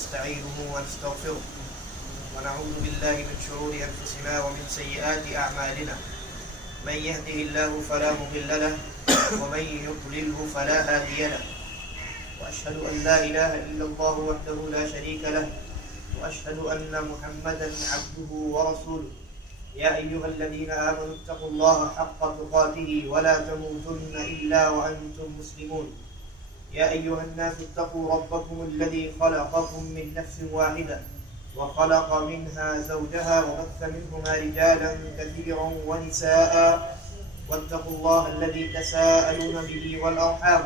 ونستعينه ونستغفره ونعوذ بالله من شرور أنفسنا ومن سيئات أعمالنا من يهده الله فلا مضل له ومن يضلله فلا هادي له وأشهد أن لا إله إلا الله وحده لا شريك له وأشهد أن محمدا عبده ورسوله يا أيها الذين آمنوا اتقوا الله حق تقاته ولا تموتن إلا وأنتم مسلمون يا أيها الناس اتقوا ربكم الذي خلقكم من نفس واحدة وخلق منها زوجها وبث منهما رجالا كثيرا ونساء واتقوا الله الذي تساءلون به والأرحام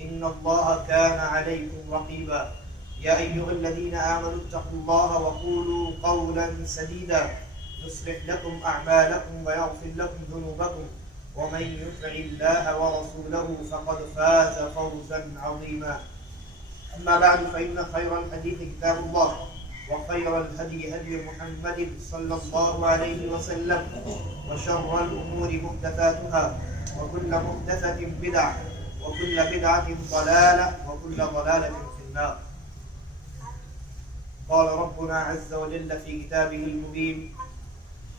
إن الله كان عليكم رقيبا يا أيها الذين آمنوا اتقوا الله وقولوا قولا سديدا يصلح لكم أعمالكم ويغفر لكم ذنوبكم ومن يطع الله ورسوله فقد فاز فوزا عظيما أما بعد فإن خير الحديث كتاب الله وخير الهدي هدي محمد صلى الله عليه وسلم وشر الأمور محدثاتها وكل محدثة بدعة وكل بدعة ضلالة وكل ضلالة في النار. قال ربنا عز وجل في كتابه المبين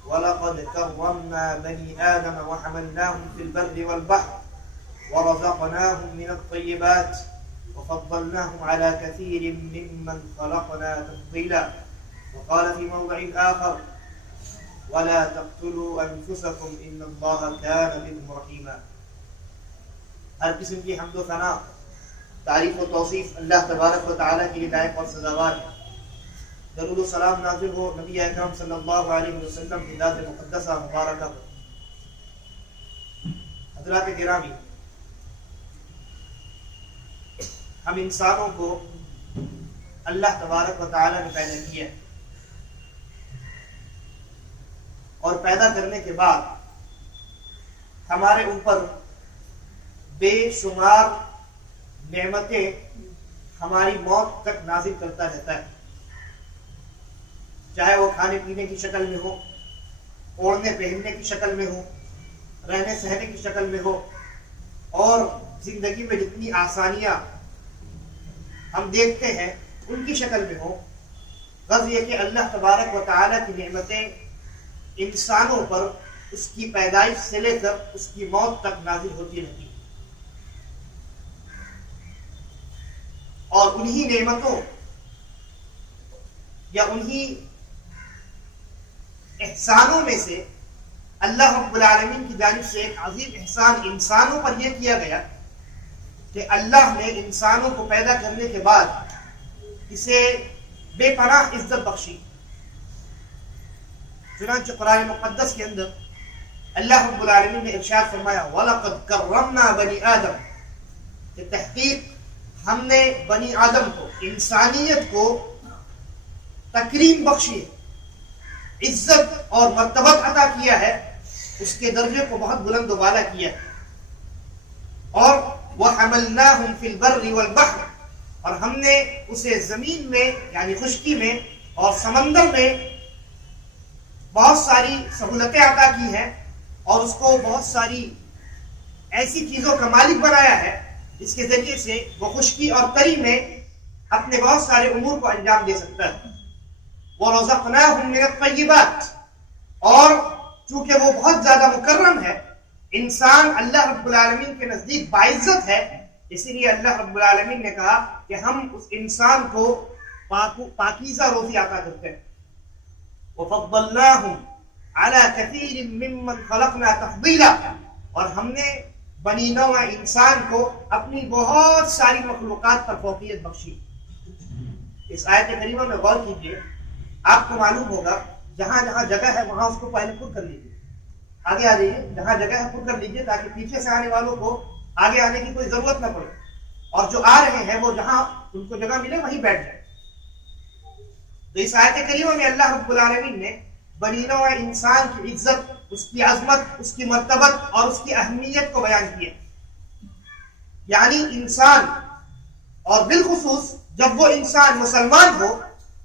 وَلَقَدْ كَرَّمْنَا بَنِي آدَمَ وَحَمَلْنَاهُمْ فِي الْبَرِّ وَالْبَحْرِ وَرَزَقْنَاهُمْ مِنَ الطَّيِّبَاتِ وَفَضَّلْنَاهُمْ عَلَى كَثِيرٍ مِّمَّنْ خَلَقْنَا تَفْضِيلًا. وقال في موضع آخر وَلَا تَقْتُلُوا أَنفُسَكُمْ إِنَّ اللَّهَ كَانَ بِكُمْ رَحِيمًا. ہر قسم کی حمد و ثنا، تعریف و توصیف اللہ تبارک و تعالیٰ کے لیے لائق اور سزاوار ہے. درود و سلام نازل ہو نبی اکرم صلی اللہ علیہ وسلم کی ذات مقدسہ مبارکہ پر. حضرات گرامی، ہم انسانوں کو اللہ تبارک و تعالیٰ نے پیدا کیا اور پیدا کرنے کے بعد ہمارے اوپر بے شمار نعمتیں ہماری موت تک نازل کرتا رہتا ہے، چاہے وہ کھانے پینے کی شکل میں ہو، اوڑھنے پہننے کی شکل میں ہو، رہنے سہنے کی شکل میں ہو، اور زندگی میں جتنی آسانیاں ہم دیکھتے ہیں ان کی شکل میں ہو. غرض یہ کہ اللہ تبارک و تعالیٰ کی نعمتیں انسانوں پر اس کی پیدائش سے لے کر اس کی موت تک نازل ہوتی رہتی ہیں، اور انہی نعمتوں یا انہی احسانوں میں سے اللہ رب العالمین کی جانب سے ایک عظیم احسان انسانوں پر یہ کیا گیا کہ اللہ نے انسانوں کو پیدا کرنے کے بعد اسے بے پناہ عزت بخشی. چنانچہ قرآن مقدس کے اندر اللہ رب العالمین نے ارشاد فرمایا وَلَقَدْ كَرَّمْنَا بَنِي آدَمَ، کہ تحقیق ہم نے بنی آدم کو، انسانیت کو تکریم بخشی ہے، عزت اور مرتبت عطا کیا ہے، اس کے درجے کو بہت بلند و بالا کیا ہے. اور وَحَمَلْنَاهُمْ فِي الْبَرِّ وَالْبَحْرِ، اور ہم نے اسے زمین میں یعنی خشکی میں اور سمندر میں بہت ساری سہولتیں عطا کی ہیں، اور اس کو بہت ساری ایسی چیزوں کا مالک بنایا ہے جس کے ذریعے سے وہ خشکی اور تری میں اپنے بہت سارے امور کو انجام دے سکتا ہے. وَرَزَقْنَاهُمْ مِنَ الطَّيِّبَاتِ، اور چونکہ وہ بہت زیادہ مکرم ہے، انسان اللہ رب العالمین کے نزدیک باعزت ہے، اسی لیے اللہ رب العالمین نے کہا کہ ہم اس انسان کو پاکیزہ روزی عطا کرتے ہیں. وَفَضَّلْنَاهُمْ عَلَى كَثِيرٍ مِّمَّنْ خَلَقْنَا تَفْضِيلًا، اور ہم نے بنی نوع انسان کو اپنی بہت ساری مخلوقات پر فوقیت بخشی. اس آیت کریمہ میں غور کیجیے، آپ کو معلوم ہوگا جہاں جہاں جگہ ہے وہاں اس کو پہلے پر کر لیجیے. آگے آ جائیے، جہاں جگہ ہے پر کر لیجیے تاکہ پیچھے سے آنے والوں کو آگے آنے کی کوئی ضرورت نہ پڑے، اور جو آ رہے ہیں وہ جہاں ان کو جگہ ملے وہیں بیٹھ جائیں. تو اس آیت کریمہ میں اللہ رب العالمین نے بنی نوع انسان کی عزت، اس کی عظمت، اس کی مرتبت اور اس کی اہمیت کو بیان کیا. یعنی انسان، اور بالخصوص جب وہ انسان مسلمان ہو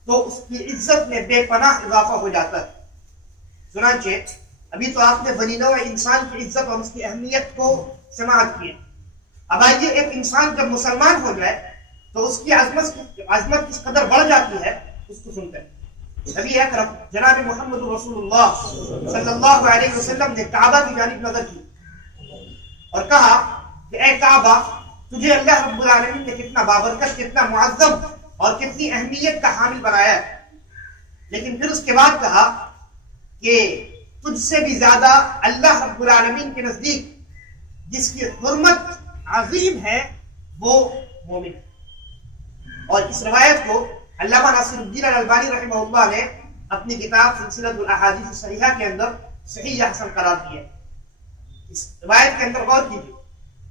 تو اس کی عزت میں بے پناہ اضافہ ہو جاتا ہے. چنانچہ ابھی تو آپ نے بنی نوع انسان کی عزت اور اس کی اہمیت کو سماعت کی. اب آئیے، ایک انسان جب مسلمان ہو جائے تو تو اس کی عظمت کس قدر بڑھ جاتی ہے اس کو سنتے ہیں۔ نبی اکرم جناب محمد رسول اللہ صلی اللہ علیہ وسلم نے کعبہ کی جانب نظر کی اور کہا کہ اے کعبہ، تجھے اللہ رب العالمین نے کتنا بابرکت، کتنا معظم اور کتنی اہمیت کا حامل بنایا ہے، لیکن پھر اس کے بعد کہا کہ تجھ سے بھی زیادہ اللہ رب العالمین کے نزدیک جس کی حرمت عظیم ہے وہ مومن ہے۔ اور اس روایت کو علامہ ناصر الدین الالبانی رحمہ اللہ نے اپنی کتاب سلسلۃ الاحادیث الصحیحہ کے اندر صحیح یا حسن قرار دیا ہے۔ اس روایت کے اندر غور کیجیے،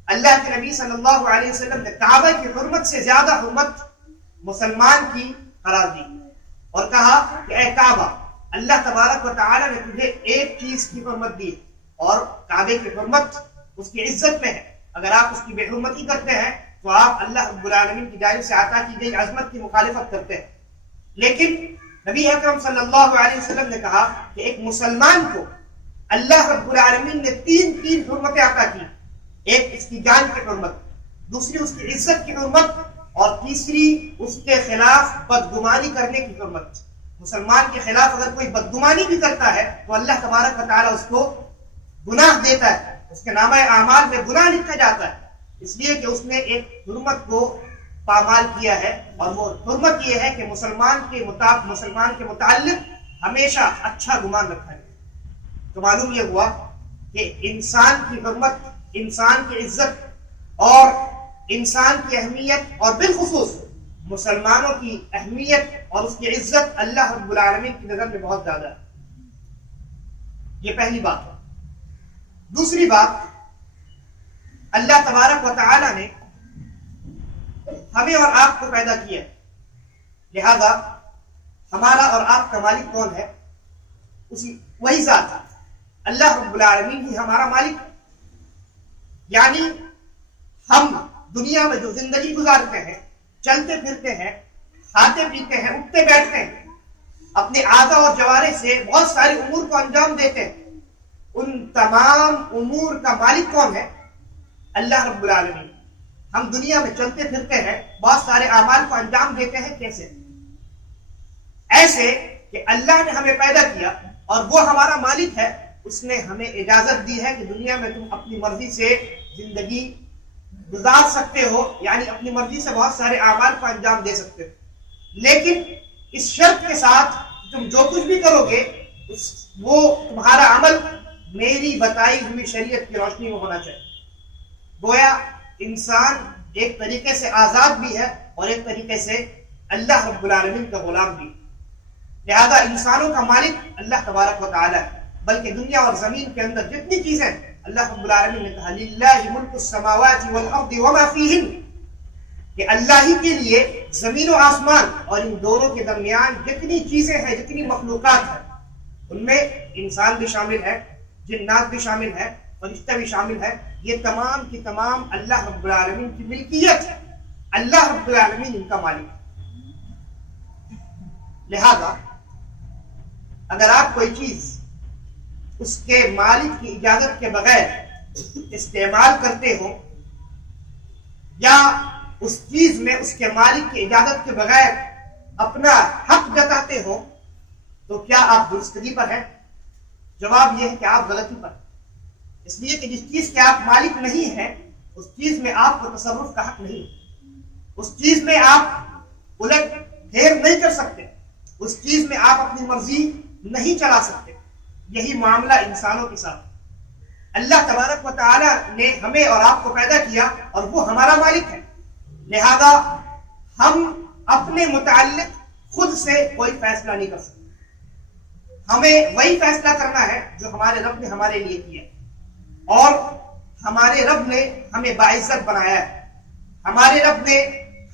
اللہ کے نبی صلی اللہ علیہ وسلم نے کعبہ کی حرمت سے زیادہ حرمت مسلمان کی قرار دی اور کہا کہ اے کعبہ، اللہ تبارک و تعالی نے تجھے ایک چیز کی حرمت دی اور کعبے کی حرمت اس کی عزت میں ہے، اگر آپ اس کی بے حرمتی کرتے ہیں تو آپ اللہ رب العالمین کی جانب سے عطا کی گئی عظمت کی مخالفت کرتے ہیں۔ لیکن نبی اکرم صلی اللہ علیہ وسلم نے کہا کہ ایک مسلمان کو اللہ رب العالمین نے تین حرمتیں عطا کی، ایک اس کی جان کی حرمت، دوسری اس کی عزت کی حرمت اور تیسری اس کے خلاف بدگمانی کرنے کی حرمت۔ مسلمان کے خلاف اگر کوئی بدگمانی بھی کرتا ہے تو اللہ تبارک و تعالی اس کو گناہ دیتا ہے، اس کے نامہ اعمال میں گناہ لکھا جاتا ہے، اس لیے کہ اس نے ایک حرمت کو پامال کیا ہے، اور وہ حرمت یہ ہے کہ مسلمان کے متعلق ہمیشہ اچھا گمان رکھا ہے۔ تو معلوم یہ ہوا کہ انسان کی حرمت، انسان کی عزت اور انسان کی اہمیت اور بالخصوص مسلمانوں کی اہمیت اور اس کی عزت اللہ رب العالمین کی نظر میں بہت زیادہ ہے۔ یہ پہلی بات ہے۔ دوسری بات، اللہ تبارک و تعالی نے ہمیں اور آپ کو پیدا کیا، لہذا ہمارا اور آپ کا مالک کون ہے؟ وہی ذات ہے، اللہ رب العالمین ہی ہمارا مالک ہے۔ یعنی ہم دنیا میں جو زندگی گزارتے ہیں، چلتے پھرتے ہیں، کھاتے پیتے ہیں، اٹھتے بیٹھتے ہیں، اپنے اعضاء اور جوارح سے بہت سارے امور کو انجام دیتے ہیں، ان تمام امور کا مالک کون ہے؟ اللہ رب العالمین۔ ہم دنیا میں چلتے پھرتے ہیں، بہت سارے اعمال کو انجام دیتے ہیں، کیسے؟ ایسے کہ اللہ نے ہمیں پیدا کیا اور وہ ہمارا مالک ہے، اس نے ہمیں اجازت دی ہے کہ دنیا میں تم اپنی مرضی سے زندگی گزار سکتے ہو، یعنی اپنی مرضی سے بہت سارے اعمال کو انجام دے سکتے ہو، لیکن اس شرط کے ساتھ تم جو کچھ بھی کرو گے وہ تمہارا عمل میری بتائی ہوئی شریعت کی روشنی میں ہونا چاہیے۔ گویا انسان ایک طریقے سے آزاد بھی ہے اور ایک طریقے سے اللہ رب العالمین کا غلام بھی، لہذا انسانوں کا مالک اللہ تبارک و تعالی ہے، بلکہ دنیا اور زمین کے اندر جتنی چیزیں اللہ رب العالمین نے کہا للہ ملک السماوات والارض وما فیہن، کہ اللہ ہی کے لیے زمین و آسمان اور ان دونوں کے درمیان جتنی چیزیں ہیں، جتنی مخلوقات ہیں، ان میں انسان بھی شامل ہے، جنات بھی شامل ہے، فرشتہ بھی شامل ہے، یہ تمام کی تمام اللہ رب العالمین کی ملکیت ہے، اللہ رب العالمین ان کا مالک ہے۔ لہذا اگر آپ کوئی چیز اس کے مالک کی اجازت کے بغیر استعمال کرتے ہو یا اس چیز میں اس کے مالک کی اجازت کے بغیر اپنا حق جتاتے ہو تو کیا آپ درستگی پر ہیں؟ جواب یہ ہے کہ آپ غلطی پر ہیں، اس لیے کہ جس چیز کے آپ مالک نہیں ہیں اس چیز میں آپ کو تصرف کا حق نہیں، اس چیز میں آپ الٹ پھیر نہیں کر سکتے، اس چیز میں آپ اپنی مرضی نہیں چلا سکتے۔ یہی معاملہ انسانوں کے ساتھ، اللہ تبارک و تعالی نے ہمیں اور آپ کو پیدا کیا اور وہ ہمارا مالک ہے، لہذا ہم اپنے متعلق خود سے کوئی فیصلہ نہیں کر سکتے، ہمیں وہی فیصلہ کرنا ہے جو ہمارے رب نے ہمارے لیے کیا، اور ہمارے رب نے ہمیں باعزت بنایا ہے، ہمارے رب نے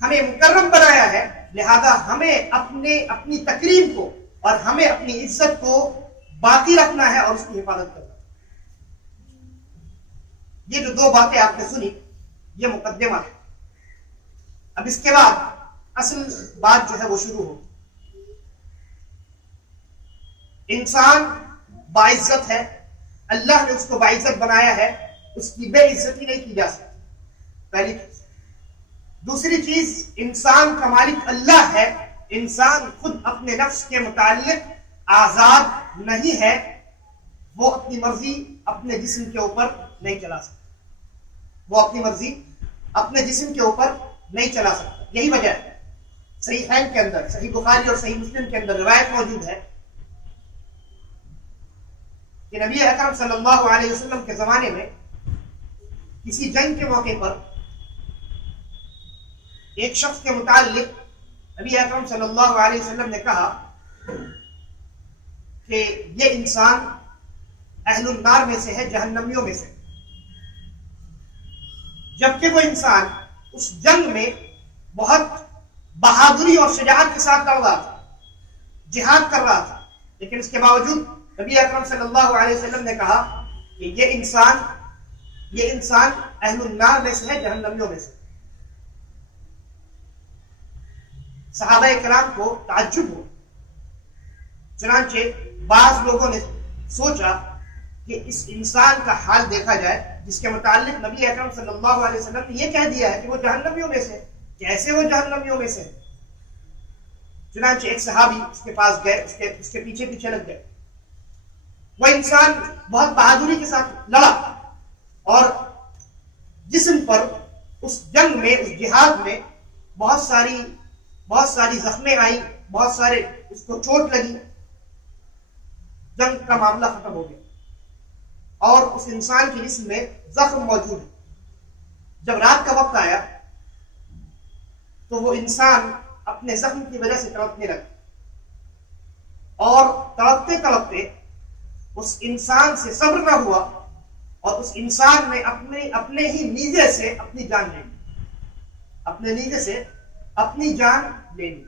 ہمیں مکرم بنایا ہے، لہذا ہمیں اپنی تکریم کو اور ہمیں اپنی عزت کو باقی رکھنا ہے اور اس کی حفاظت کرنا ہے۔ یہ جو دو باتیں آپ نے سنی یہ مقدمہ ہے، اب اس کے بعد اصل بات جو ہے وہ شروع ہو۔ انسان باعزت ہے، اللہ نے اس کو باعزت بنایا ہے، اس کی بے عزتی نہیں کی جا سکتی، پہلی چیز۔ دوسری چیز، انسان کا مالک اللہ ہے، انسان خود اپنے نفس کے متعلق آزاد نہیں ہے، وہ اپنی مرضی اپنے جسم کے اوپر نہیں چلا سکتا، وہ اپنی مرضی اپنے جسم کے اوپر نہیں چلا سکتا۔ یہی وجہ ہے صحیحین کے اندر، صحیح بخاری اور صحیح مسلم کے اندر روایت موجود ہے کہ نبی اکرم صلی اللہ علیہ وسلم کے زمانے میں کسی جنگ کے موقع پر ایک شخص کے متعلق نبی اکرم صلی اللہ علیہ وسلم نے کہا کہ یہ انسان اہل النار میں سے ہے، جہنمیوں میں سے، جبکہ وہ انسان اس جنگ میں بہت بہادری اور شجاعت کے ساتھ لڑ رہا تھا، جہاد کر رہا تھا، لیکن اس کے باوجود نبی اکرم صلی اللہ علیہ وسلم نے کہا کہ یہ انسان اہل النار میں سے ہے، جہنمیوں میں سے۔ صحابہ کرام کو تعجب ہو، چنانچہ بعض لوگوں نے سوچا کہ اس انسان کا حال دیکھا جائے جس کے متعلق نبی اکرم صلی اللہ علیہ وسلم نے یہ کہہ دیا ہے کہ وہ جہنمیوں میں سے، کیسے وہ جہنمیوں میں سے؟ چنانچہ ایک صحابی اس کے پاس گئے، اس کے پیچھے پیچھے لگ گئے۔ وہ انسان بہت بہادری کے ساتھ لڑا اور جسم پر اس جنگ میں، اس جہاد میں بہت ساری زخمیں آئی، بہت سارے اس کو چوٹ لگی، جنگ کا معاملہ ختم ہو گیا اور اس انسان کے جسم میں زخم موجود ہے۔ جب رات کا وقت آیا تو وہ انسان اپنے زخم کی وجہ سے تڑپنے لگا اور تڑپتے تڑپتے اس انسان سے صبر نہ ہوا اور اس انسان نے اپنے ہی نیزے سے اپنی جان لے لی، اپنے نیزے سے اپنی جان لے لی۔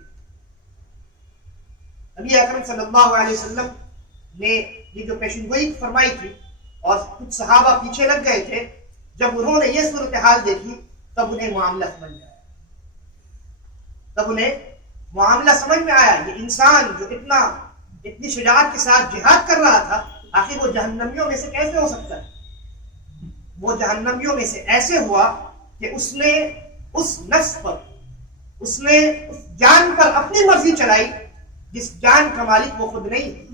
نبی اکرم صلی اللہ علیہ وسلم نے یہ جو پیشن گوئی فرمائی تھی اور کچھ صحابہ پیچھے لگ گئے تھے، جب انہوں نے یہ صورتحال دیکھی تب انہیں معاملہ سمجھ میں آیا، یہ انسان جو اتنی شجاعت کے ساتھ جہاد کر رہا تھا، آخر وہ جہنمیوں میں سے کیسے ہو سکتا ہے؟ وہ جہنمیوں میں سے ایسے ہوا کہ اس نے اس نفس پر، اس نے اس جان پر اپنی مرضی چلائی جس جان کا مالک وہ خود نہیں ہے۔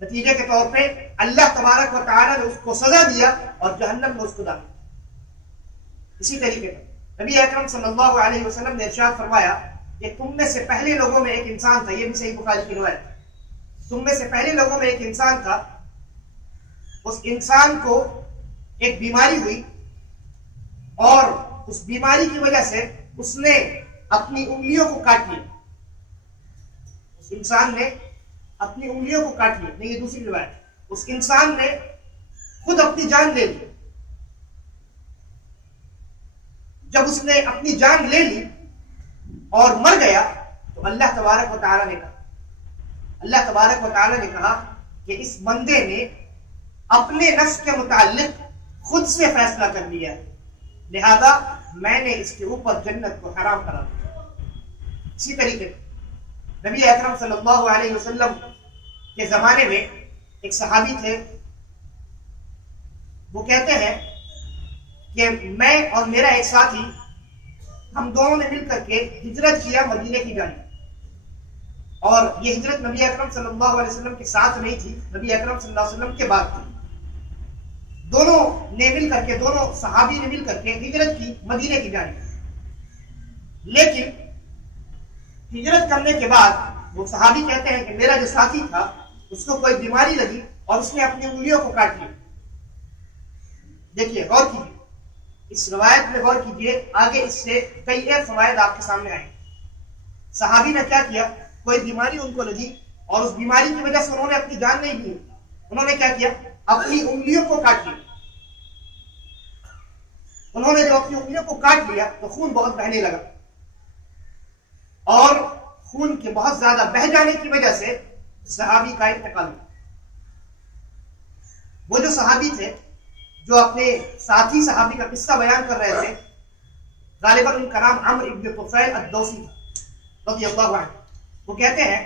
نتیجے کے طور پہ اللہ تبارک و تعالی نے اس کو سزا دیا اور جہنم میں اس کو ڈالا۔ اسی طریقے سے نبی اکرم صلی اللہ علیہ وسلم نے ارشاد فرمایا کہ تم میں سے پہلے لوگوں میں ایک انسان تھا، یہ بھی صحیح بخاری کی روایت ہے، تم میں سے پہلے لوگوں میں ایک انسان تھا، اس انسان کو ایک بیماری ہوئی اور اس بیماری کی وجہ سے اس نے اپنی انگلیوں کو کاٹ لیا، اس انسان نے اپنی انگلیوں کو کاٹ لیا، نہیں یہ دوسری روایت، اس انسان نے خود اپنی جان لے لی۔ جب اس نے اپنی جان لے لی اور مر گیا تو اللہ تبارک و تعالی نے کہا کہ اس بندے نے اپنے نفس کے متعلق خود سے فیصلہ کر لیا ہے، لہذا میں نے اس کے اوپر جنت کو حرام کرا دیا۔ اسی طریقے سے نبی اکرم صلی اللہ علیہ وسلم کے زمانے میں ایک صحابی تھے، وہ کہتے ہیں کہ میں اور میرا ایک ساتھی، ہم دونوں نے مل کر کے ہجرت کیا مدینے کی جانب، اور یہ ہجرت نبی اکرم صلی اللہ علیہ وسلم کے ساتھ نہیں تھی، نبی اکرم صلی اللہ علیہ وسلم کے بعد تھی۔ دونوں صحابی نے مل کر کے ہجرت کی مدینے کی جانب، لیکن ہجرت کرنے کے بعد وہ صحابی کہتے ہیں کہ میرا جو ساتھی تھا اس کو کوئی بیماری لگی اور اس نے اپنی انگلیوں کو کاٹ لیا۔ دیکھیے، غور کیجیے، اس روایت میں غور کیجیے، آگے اس سے کئی ایک فوائد آپ کے سامنے آئیں۔ صحابی نے کیا کیا؟ کوئی بیماری ان کو لگی اور اس بیماری کی وجہ سے انہوں نے اپنی جان نہیں دی، انہوں نے کیا کیا؟ اپنی انگلیوں کو کاٹ لیا۔ انہوں نے جب اپنی انگلیوں کو کاٹ لیا تو خون بہت بہنے لگا، اور خون کے بہت زیادہ بہہ جانے کی وجہ سے صحابی کا انتقال ہوا۔ وہ جو صحابی تھے جو اپنے ساتھی صحابی کا قصہ بیان کر رہے تھے، غالباً ان کا نام عمرو ابن طفیل الدوسی تھا رضی اللہ عنہ۔ وہ کہتے ہیں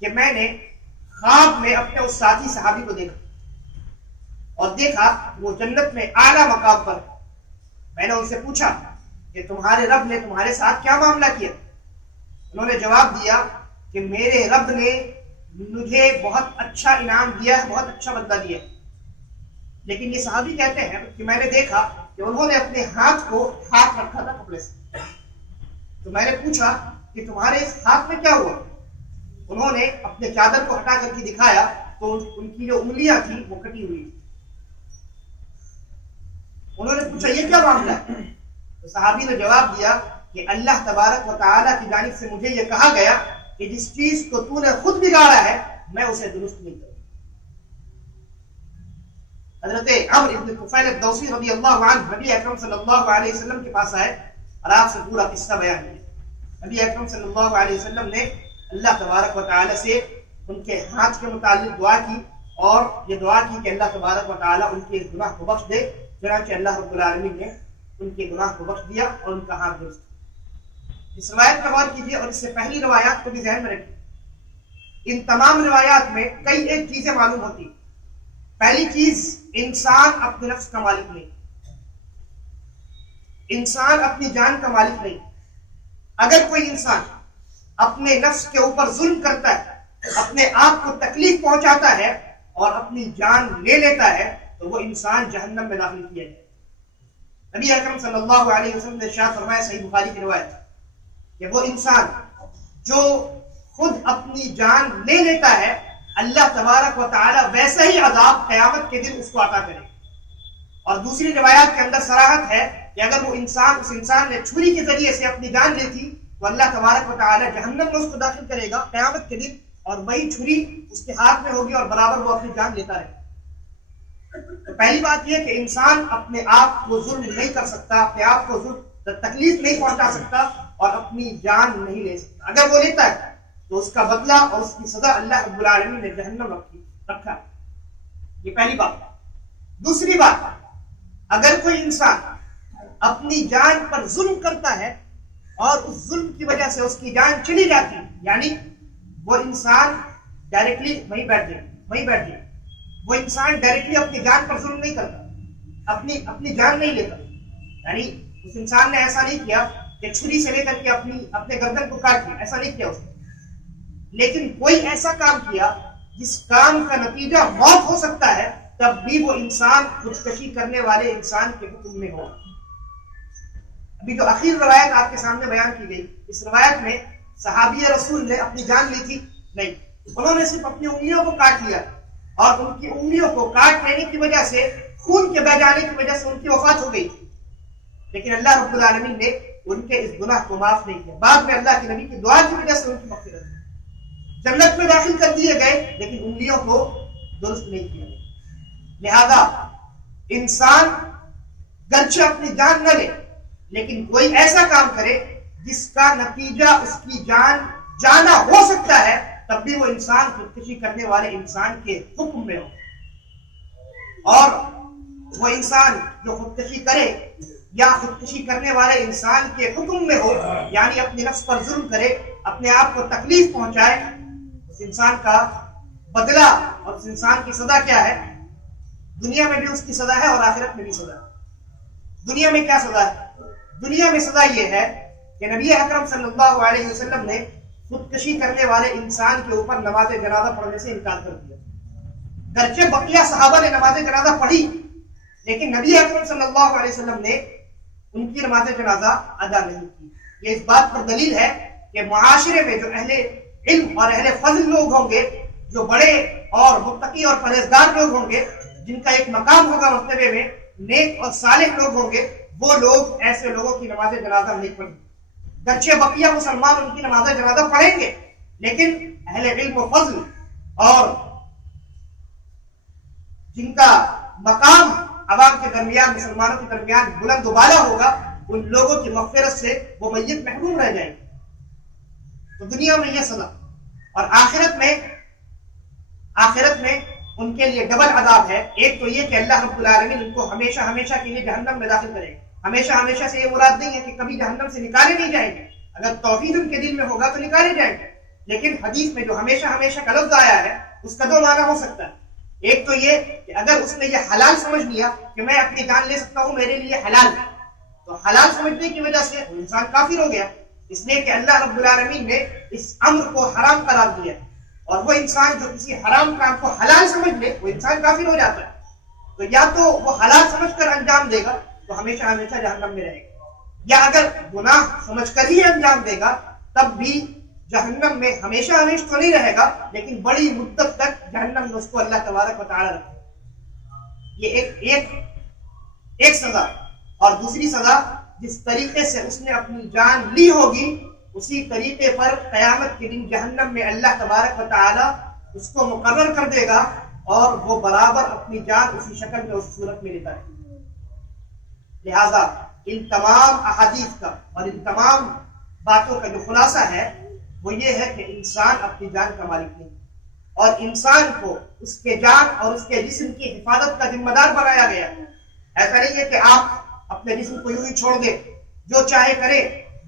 کہ میں نے خواب میں اپنے اس ساتھی صحابی کو دیکھا اور دیکھا وہ جنت میں اعلیٰ مقام پر۔ میں نے ان سے پوچھا کہ کہ تمہارے رب نے تمہارے ساتھ کیا معاملہ کیا؟ انہوں نے جواب دیا کہ میرے رب نے مجھے بہت اچھا انعام دیا ہے، بہت اچھا بدلہ دیا ہے۔ لیکن یہ صحابی کہتے ہیں کہ میں نے دیکھا کہ انہوں نے اپنے ہاتھ کو ہاتھ رکھا تھا کپڑے سے، تو میں نے پوچھا کہ تمہارے اس ہاتھ میں کیا ہوا؟ انہوں نے اپنے چادر کو ہٹا کر کے دکھایا تو ان کی جو انگلیاں تھی وہ کٹی ہوئی تھی۔ انہوں نے پوچھا یہ کیا معاملہ ہے؟ تو صحابی نے جواب دیا کہ اللہ تبارک و تعالیٰ کی جانب سے مجھے یہ کہا گیا کہ جس چیز کو تو نے خود بگاڑا ہے میں اسے درست نہیں کروں۔ حضرت عمرو ابن طفیل الدوسی رضی اللہ عنہ نبی اکرم صلی اللہ علیہ وسلم کے پاس آئے اور آپ سے پورا قصہ بیان کیا۔ نبی اکرم صلی اللہ علیہ وسلم نے اللہ تبارک و تعالیٰ سے ان کے ہاتھ کے متعلق دعا کی اور یہ دعا کی کہ اللہ تبارک و تعالیٰ ان کے گناہ کو بخش دے۔ چنانچہ اللہ رب العالمین نے ان کے گناہ کو بخش دیا اور ان کا ہاتھ درست۔ اس روایت پر غور کیجیے اور اس سے پہلی روایات کو بھی ذہن میں رکھیے۔ ان تمام روایات میں کئی ایک چیزیں معلوم ہوتی ہیں۔ پہلی چیز، انسان اپنے نفس کا مالک نہیں، انسان اپنی جان کا مالک نہیں۔ اگر کوئی انسان اپنے نفس کے اوپر ظلم کرتا ہے، اپنے آپ کو تکلیف پہنچاتا ہے اور اپنی جان لے لیتا ہے تو وہ انسان جہنم میں داخل کیا جائے۔ نبی اکرم صلی اللہ علیہ وسلم نے ارشاد فرمایا، صحیح بخاری کی روایت، کہ وہ انسان جو خود اپنی جان لے لیتا ہے اللہ تبارک و تعالی ویسا ہی عذاب قیامت کے دن اس کو عطا کرے۔ اور دوسری روایات کے اندر صراحت ہے کہ اگر وہ انسان، اس انسان نے چھری کے ذریعے سے اپنی جان لی تھی تو اللہ تبارک و تعالی جہنم میں اس کو داخل کرے گا قیامت کے دن، اور وہی چھری اس کے ہاتھ میں ہوگی اور برابر وہ اپنی جان لیتا رہے۔ تو پہلی بات یہ کہ انسان اپنے آپ کو ظلم نہیں کر سکتا، اپنے آپ کو تکلیف نہیں پہنچا سکتا اور اپنی جان نہیں لے سکتا۔ اگر وہ لیتا ہے تو اس کا بدلہ اور اس کی سزا اللہ رب العالمین نے جہنم رکھا ہے۔ یہ پہلی بات۔ دوسری بات، اگر کوئی انسان اپنی جان پر ظلم کرتا ہے اور اس ظلم کی وجہ سے اس کی جان چلی جاتی ہے، یعنی وہ انسان ڈائریکٹلی وہیں بیٹھ جائے، وہ انسان ڈائریکٹلی اپنی جان پر ظلم نہیں کرتا، اپنی جان نہیں لیتا، یعنی اس انسان نے ایسا نہیں کیا کہ چھری سے لے کر کے اپنے گردن کو کاٹ لیا، ایسا نہیں کیا اس نے، لیکن کوئی ایسا کام کیا جس کام کا نتیجہ موت ہو سکتا ہے، تب بھی وہ انسان خودکشی کرنے والے انسان کے حکم میں ہوگا۔ ابھی جو اخیر روایت آپ کے سامنے بیان کی گئی، اس روایت میں صحابی رسول نے اپنی جان لی تھی؟ نہیں، انہوں نے صرف اپنی انگلیوں کو کاٹ لیا، اور ان کی انگلیوں کو کاٹ لینے کی وجہ سے، خون کے بہ جانے کی وجہ سے ان کی وفات ہو گئی تھی، لیکن اللہ رب العالمین نے ان کے اس گناہ کو معاف نہیں کیا۔ بعد میں اللہ کے نبی کی دعا کی وجہ سے ان کی مغفرت ہوئی، جنت میں داخل کر دیے گئے لیکن انگلیوں کو درست نہیں کیا۔ لہذا انسان گرچہ اپنی جان نہ لے لیکن کوئی ایسا کام کرے جس کا نتیجہ اس کی جان جانا ہو سکتا ہے، تب بھی وہ انسان خودکشی کرنے والے انسان کے حکم میں ہو۔ اور وہ انسان جو خودکشی کرے یا خودکشی کرنے والے انسان کے حکم میں ہو، یعنی اپنے نفس پر ظلم کرے، اپنے آپ کو تکلیف پہنچائے، اس انسان کا بدلہ اور اس انسان کی سزا کیا ہے؟ دنیا میں بھی اس کی سزا ہے اور آخرت میں بھی سزا ہے۔ دنیا میں کیا سزا ہے؟ دنیا میں سزا یہ ہے کہ نبی اکرم صلی اللہ علیہ وسلم نے خودکشی کرنے والے انسان کے اوپر نماز جنازہ پڑھنے سے انکار کر دیا۔ گرچہ بقیہ صحابہ نے نماز جنازہ پڑھی لیکن نبی اکرم صلی اللہ علیہ وسلم نے ان کی نماز جنازہ ادا نہیں کی۔ یہ اس بات پر دلیل ہے کہ معاشرے میں جو اہل علم اور اہل فضل لوگ ہوں گے، جو بڑے اور متقی اور پرہیزگار لوگ ہوں گے، جن کا ایک مقام ہوگا مرتبے میں، نیک اور صالح لوگ ہوں گے، وہ لوگ ایسے لوگوں کی نماز جنازہ نہیں پڑھیں گے۔ گرچہ بقیہ مسلمان ان کی نماز جنازہ پڑھیں گے لیکن اہل علم و فضل اور جن کا مقام عوام کے درمیان، مسلمانوں کے درمیان بلند و بالا ہوگا، ان لوگوں کی مغفرت سے وہ میت محروم رہ جائیں گے۔ تو دنیا میں یہ سزا، اور آخرت میں ان کے لیے ڈبل عذاب ہے۔ ایک تو یہ کہ اللہ رب العالمین ان کو ہمیشہ ہمیشہ کے لیے جہنم میں داخل کرے گا۔ ہمیشہ سے یہ مراد نہیں ہے کہ کبھی جہنم سے نکالے نہیں جائیں گے، اگر توحید ان کے دل میں ہوگا تو نکالے جائیں گے، لیکن حدیث میں جو ہمیشہ کا لفظ آیا ہے اس کا دو معنی ہو سکتا ہے۔ ایک تو یہ کہ اگر اس نے یہ حلال سمجھ لیا کہ میں اپنی جان لے سکتا ہوں، میرے لیے حلال ہے، تو حلال سمجھنے کی وجہ سے وہ انسان کافر ہو گیا، اس لیے کہ اللہ رب العالمین نے اس امر کو حرام قرار دیا، اور وہ انسان جو کسی حرام کام کو حلال سمجھ لے وہ انسان کافر ہو جاتا ہے۔ تو یا تو وہ حلال سمجھ کر انجام دے گا تو ہمیشہ ہمیشہ جہنم میں رہے گا، یا اگر گناہ سمجھ کر ہی انجام دے گا تب بھی جہنم میں ہمیشہ ہمیشہ تو نہیں رہے گا، لیکن بڑی مدت تک جہنم میں اس کو اللہ تبارک و تعالی رکھے گا۔ یہ ایک سزا، اور دوسری سزا جس طریقے سے اس نے اپنی جان لی ہوگی اسی طریقے پر قیامت کے دن جہنم میں اللہ تبارک و تعالی اس کو مقرر کر دے گا، اور وہ برابر اپنی جان اسی شکل میں اس صورت میں لیتا ہے۔ لہذا ان تمام احادیث کا اور ان تمام باتوں کا جو خلاصہ ہے وہ یہ ہے کہ انسان اپنی جان کا مالک نہیں، اور انسان کو اس کے جان اور اس کے جسم کی حفاظت کا ذمہ دار بنایا گیا۔ ایسا نہیں ہے کہ آپ اپنے جسم کو یوں ہی چھوڑ دیں، جو چاہے کرے،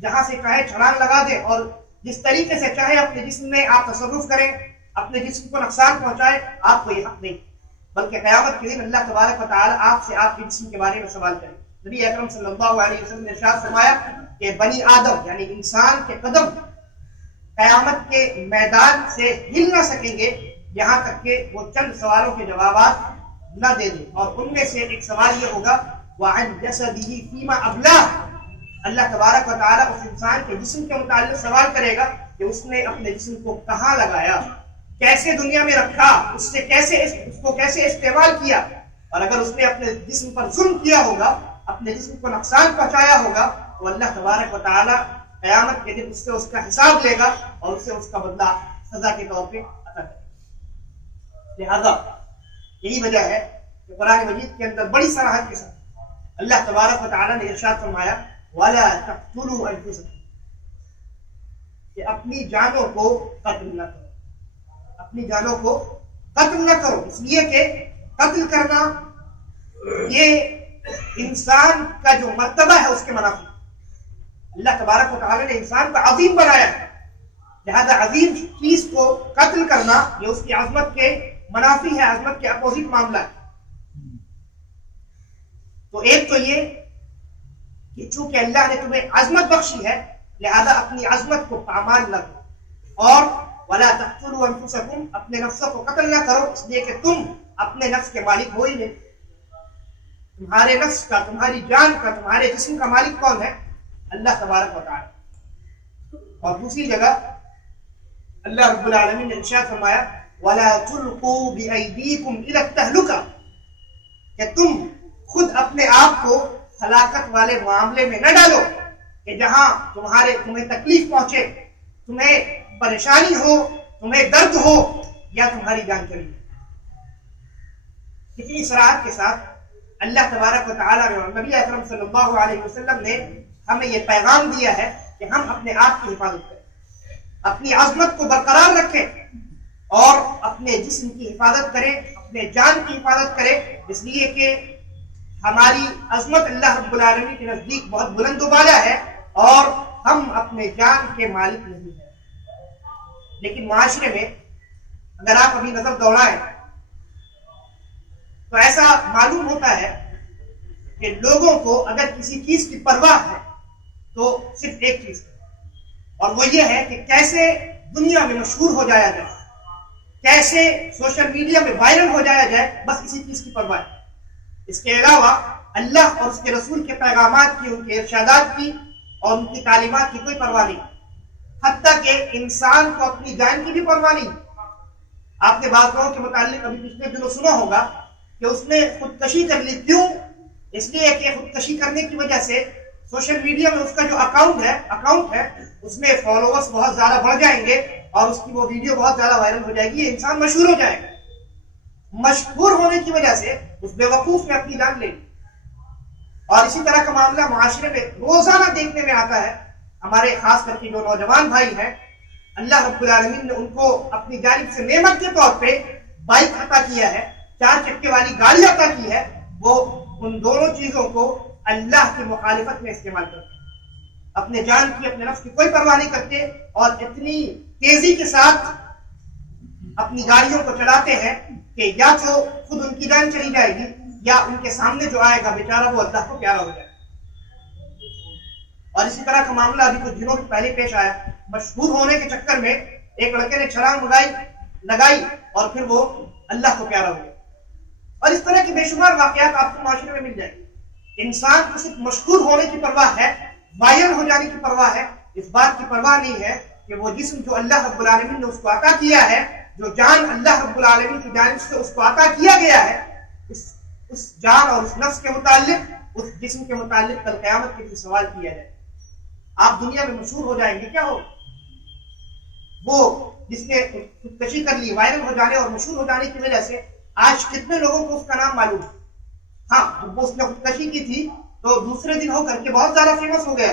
جہاں سے چاہے چھلانگ لگا دے، اور جس طریقے سے چاہے اپنے جسم میں آپ تصرف کریں، اپنے جسم کو نقصان پہنچائے، آپ کو یہ حق نہیں، بلکہ قیامت کے دن اللہ تبارک و تعالی آپ سے آپ کے جسم کے بارے میں سوال کرے۔ نبی اکرم صلی اللہ علیہ وسلم نے ارشاد فرمایا کہ بنی آدم یعنی انسان کے قدم قیامت کے میدان سے ہل نہ سکیں گے یہاں تک کہ وہ چند سوالوں کے جوابات نہ دے دیں، اور ان میں سے ایک سوال یہ ہوگا وَعَنْ جَسَدِهِ فِيمَا أَبْلَاهُ، اللہ تبارک و تعالیٰ اس انسان کے جسم کے متعلق سوال کرے گا کہ اس نے اپنے جسم کو کہاں لگایا، کیسے دنیا میں رکھا، اس کو کیسے استعمال کیا، اور اگر اس نے اپنے جسم پر ظلم کیا ہوگا، اپنے جسم کو نقصان پہنچایا ہوگا، تو اللہ تبارک و تعالیٰ قیامت کے دن اس سے اس کا حساب لے گا اور اسے اس کا بدلہ سزا کے طور پہ عطا کرے گا۔ لہذا یہی وجہ ہے کہ قرآن مجید کے اندر بڑی صراحت کے ساتھ اللہ تبارک و تعالیٰ نے ارشاد فرمایا وَلَا تَقْتُلُوا أَنفُسَكُمْ، کہ اپنی جانوں کو قتل نہ کرو، اپنی جانوں کو قتل نہ کرو، اس لیے کہ قتل کرنا یہ انسان کا جو مرتبہ ہے اس کے منافی۔ اللہ تبارک و تعالیٰ نے انسان کو عظیم بنایا ہے، لہذا عظیم چیز کو قتل کرنا یہ اس کی عظمت کے منافی ہے، عظمت کے اپوزٹ معاملہ ہے۔ تو ایک تو یہ کہ چونکہ اللہ نے تمہیں عظمت بخشی ہے لہذا اپنی عظمت کو پامال نہ کرو، اور وَلَا تَقْتُلُوا أَنفُسَكُمْ، اپنے نفسوں کو قتل نہ کرو، اس لیے کہ تم اپنے نفس کے مالک ہو ہی نہیں۔ تمہارے نفس کا، تمہاری جان کا، تمہارے جسم کا مالک کون ہے؟ اللہ تبارک و تعالی۔ اور دوسری جگہ اللہ رب العالمین نے ارشاد فرمایا وَلَا تُلْقُوا بِأَيْدِيكُمْ إِلَى التَّهْلُكَةِ، کہ تم خود اپنے آپ کو ہلاکت والے معاملے میں نہ ڈالو کہ جہاں تمہیں تکلیف پہنچے، تمہیں پریشانی ہو، تمہیں درد ہو، یا تمہاری جان چلی جائے۔ کتنی صراحت کے ساتھ اللہ تبارک و تعالیٰ نے اور نبی اکرم صلی اللہ علیہ وسلم نے ہمیں یہ پیغام دیا ہے کہ ہم اپنے آپ کی حفاظت کریں، اپنی عظمت کو برقرار رکھیں، اور اپنے جسم کی حفاظت کریں، اپنے جان کی حفاظت کریں، اس لیے کہ ہماری عظمت اللہ رب العالمین کے نزدیک بہت بلند و بالا ہے، اور ہم اپنے جان کے مالک نہیں ہیں۔ لیکن معاشرے میں اگر آپ ابھی نظر دوڑائیں تو ایسا معلوم ہوتا ہے کہ لوگوں کو اگر کسی چیز کی پرواہ ہے تو صرف ایک چیز ہے، اور وہ یہ ہے کہ کیسے دنیا میں مشہور ہو جایا جائے، کیسے سوشل میڈیا میں وائرل ہو جایا جائے، بس اسی چیز کی پرواہ ہے۔ اس کے علاوہ اللہ اور اس کے رسول کے پیغامات کی، ان کے ارشادات کی اور ان کی تعلیمات کی کوئی پرواہ نہیں، حتیٰ کہ انسان کو اپنی جان کی بھی پرواہ نہیں۔ آپ نے بعض لوگوں کے متعلق ابھی پچھلے دنوں سنا ہوگا کہ اس نے خودکشی کر لی، کیوں؟ اس لیے کہ خودکشی کرنے کی وجہ سے سوشل میڈیا میں اس کا جو اکاؤنٹ ہے اس میں فالوورز بہت زیادہ بڑھ جائیں گے اور اس کی وہ ویڈیو بہت زیادہ وائرل ہو جائے گی، یہ انسان مشہور ہو جائے گا۔ مشہور ہونے کی وجہ سے اس بے وقوف نے اپنی جان لے لی۔ اور اسی طرح کا معاملہ معاشرے میں روزانہ دیکھنے میں آتا ہے۔ ہمارے خاص کر کے جو نوجوان بھائی ہیں، اللہ رب العالمین نے ان کو اپنی جانب سے نعمت کے طور پہ بائک عطا کیا ہے، 4 چکے والی گاڑی عطا کی ہے، وہ ان دونوں چیزوں کو اللہ کی مخالفت میں استعمال کرتے ہیں، اپنے جان کی، اپنے نفس کی کوئی پرواہ نہیں کرتے، اور اتنی تیزی کے ساتھ اپنی گاڑیوں کو چلاتے ہیں کہ یا تو خود ان کی جان چلی جائے گی یا ان کے سامنے جو آئے گا بیچارہ وہ اللہ کو پیارا ہو جائے گا۔ اور اسی طرح کا معاملہ ابھی کچھ دنوں پہلے پیش آیا، مشہور ہونے کے چکر میں ایک لڑکے نے چھلانگ لگائی اور پھر وہ اللہ کو پیارا ہو گیا. اور اس طرح کی بے شمار واقعات آپ کو معاشرے میں مل جائیں گے. انسان کو صرف مشہور ہونے کی پرواہ ہے، وائرل ہو جانے کی پرواہ ہے، اس بات کی پرواہ نہیں ہے کہ وہ جسم جو اللہ رب العالمین نے اس کو عطا کیا ہے، جو جان اللہ رب العالمین کی جانب سے اس کو عطا کیا گیا ہے، اس جان اور اس نفس کے متعلق، اس جسم کے متعلق کل قیامت کے لیے سوال کیا جائے. آپ دنیا میں مشہور ہو جائیں گے، کیا ہو؟ وہ جس نے خودکشی کر لی، وائرل ہو جانے اور مشہور ہو جانے کی وجہ سے آج کتنے لوگوں کو اس کا نام معلوم ہے. ہاں، جب وہ اس نے خودکشی کی تھی تو دوسرے دن ہو کر کے بہت زیادہ فیمس ہو گیا،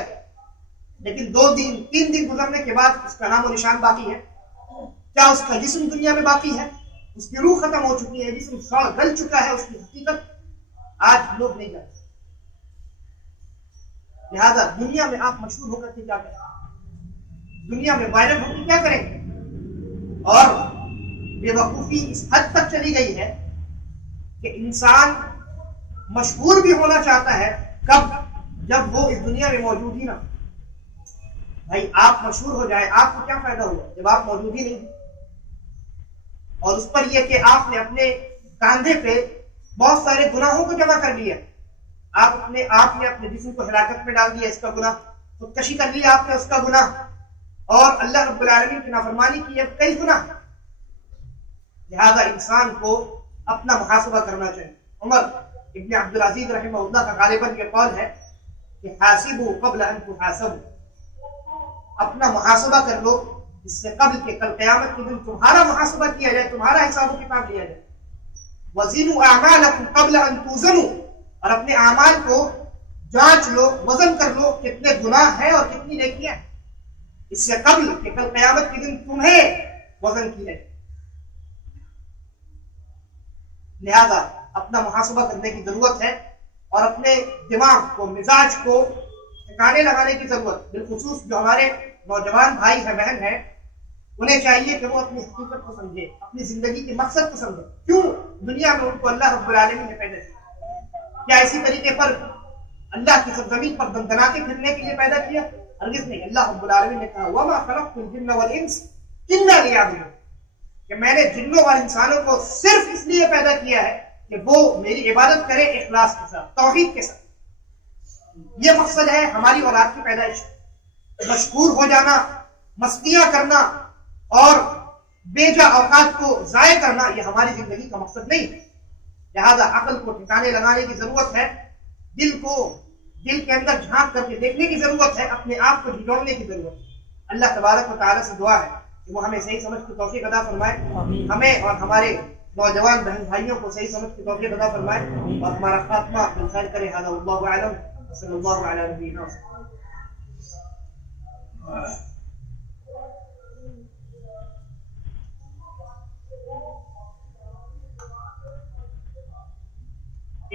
لیکن 2 دن 3 دن گزرنے کے بعد اس کا نام و نشان باقی ہے. کیا اس کا جسم دنیا میں باقی ہے؟ اس کی روح ختم ہو چکی ہے، جسم سڑ گل چکا ہے، اس کی حقیقت آج لوگ نہیں جانتے. لہذا دنیا میں آپ مشہور ہو کر کے کیا کریں؟ دنیا میں وائرل ہو کے کیا کریں؟ اور بے وقوفی اس حد تک چلی گئی ہے کہ انسان مشہور بھی ہونا چاہتا ہے، کب؟ جب وہ اس دنیا میں موجود ہی نہ. بھائی آپ مشہور ہو جائے، آپ کو کیا فائدہ ہوا جب آپ موجود ہی نہیں؟ اور اس پر یہ کہ آپ نے اپنے کاندھے پہ بہت سارے گناہوں کو جمع کر لیا. آپ نے اپنے جسم کو ہلاکت میں ڈال دیا، اس کا گناہ. خودکشی کر لیا آپ نے، اس کا گناہ. اور اللہ رب العالمین کی نافرمانی کی ہے، کئی گناہ. لہذا انسان کو اپنا محاسبہ کرنا چاہیے. عمر ابن عبدالعزیز رحمہ اللہ کا غالباً یہ قول ہے کہ حاسبوا قبل ان تحاسبوا، اپنا محاسبہ کر لو اس سے قبل کہ کل قیامت کے دن تمہارا محاسبہ کیا جائے، تمہارا حساب و کتاب لیا جائے. وزنوا اعمالکم قبل ان توزنوا، اور اپنے اعمال کو جانچ لو، وزن کر لو کتنے گناہ ہیں اور کتنی نیکیاں ہیں، اس سے قبل کہ کل قیامت کے دن تمہیں وزن کیا جائے. لہذا اپنا محاسبہ کرنے کی ضرورت ہے اور اپنے دماغ کو، مزاج کو ٹھکانے لگانے کی ضرورت. بالخصوص جو ہمارے نوجوان بھائی ہیں، بہن ہیں، انہیں چاہیے کہ وہ اپنی حقیقت کو سمجھے، اپنی زندگی کے مقصد کو سمجھے. کیوں دنیا میں ان کو اللہ رب العالمین نے پیدا کیا؟ کیا اسی طریقے پر اللہ کی سرزمین پر دندناتے پھرنے کے لیے پیدا کیا؟ ہرگز نہیں. اللہ رب العالمین نے کہا وَمَا خَلَقْتُ الْجِنَّ وَالْإِنسَ إِلَّا لِيَعْبُدُونِ، کہ میں نے جنوں اور انسانوں کو صرف اس لیے پیدا کیا ہے کہ وہ میری عبادت کرے اخلاص کے ساتھ، توحید کے ساتھ. یہ مقصد ہے ہماری اولاد کی پیدائش. مشہور ہو جانا، مستیاں کرنا اور بیجا اوقات کو ضائع کرنا یہ ہماری زندگی کا مقصد نہیں ہے. لہذا عقل کو ٹھکانے لگانے کی ضرورت ہے، دل کے اندر جھانک کر کے دیکھنے کی ضرورت ہے، اپنے آپ کو جھنجھوڑنے کی ضرورت ہے. اللہ تبارک و تعالیٰ سے دعا ہے کہ وہ ہمیں صحیح سمجھ کی توفیق عطا فرمائے، ہمیں اور ہمارے نوجوان بہن بھائیوں کو صحیح سمجھ کی توفیق عطا فرمائے اور ہمارا خاتمہ بالخیر کرے. هذا والله اعلم، صلی اللہ علیہ نبینا وسلم.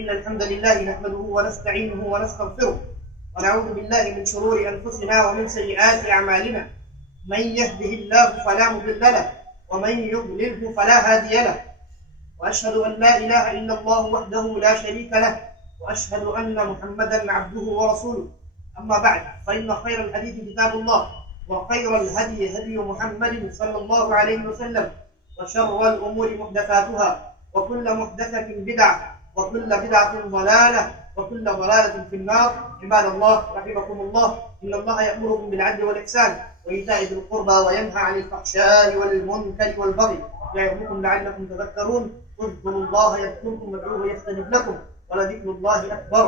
إن الحمد لله نحمده ونستعينه ونستغفره ونعوذ بالله من شرور أنفسنا ومن سيئات أعمالنا. من يهده الله فلا مضل له ومن يضلله فلا هادي له، وأشهد أن لا إله إلا الله وحده لا شريك له، وأشهد أن محمدا عبده ورسوله. أما بعد، فإن خير الحديث كتاب الله، وخير الهدي هدي محمد صلى الله عليه وسلم، وشر الأمور محدثاتها، وكل محدثة بدعة، وكل بدعة ضلالة، وكل ضلالة في النار. عباد الله رحمكم الله، إن الله يأمركم بالعدل والإحسان وإيتاء ذي القربى وينهى عن الفحشاء والمنكر والبغي يعظكم لعلكم تذكرون. اذكروا الله يذكركم وادعوه يستجب لكم، ولذكر الله أكبر.